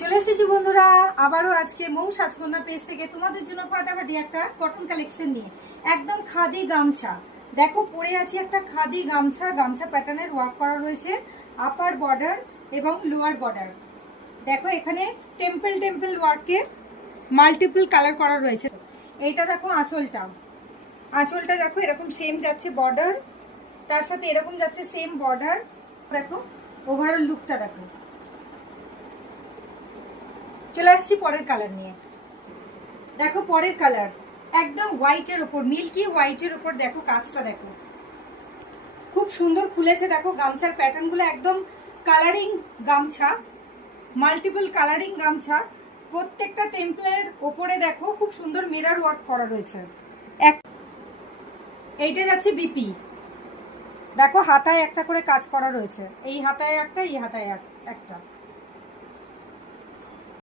চলে এসেছি বন্ধুরা আবারও আজকে মৌ সাজকন্যা পেজ থেকে তোমাদের জন্য ফাটাফাটি একটা কটন কালেকশন নিয়ে। একদম খাদি গামছা, দেখো পরে আছি একটা খাদি গামছা। গামছা প্যাটার্নের ওয়ার্ক করা রয়েছে, আপার বর্ডার এবং লোয়ার বর্ডার। দেখো এখানে টেম্পল টেম্পল ওয়ার্কে মাল্টিপল কালার করা রয়েছে। এইটা দেখো আঁচলটা, আঁচলটা দেখো এরকম সেম যাচ্ছে বর্ডার, তার সাথে এরকম যাচ্ছে সেম বর্ডার। দেখো ওভারঅল লুকটা দেখো। চলে আসছি পরের কালার নিয়ে। দেখো পরের কালার একদম হোয়াইটের উপর, মিল্কি হোয়াইটের উপর। দেখো কাজটা দেখো, খুব সুন্দর খুলেছে। দেখো গামছার প্যাটার্নগুলো একদম কালারিং গামছা, মাল্টিপল কালারিং গামছা। প্রত্যেকটা টেম্পলের ওপরে দেখো খুব সুন্দর মিরর ওয়ার্ক করা রয়েছে। এইটা যাচ্ছে বিপি, দেখো হাতায় একটা করে কাজ করা রয়েছে। এই হাতায় একটা, এই হাতায় একটা।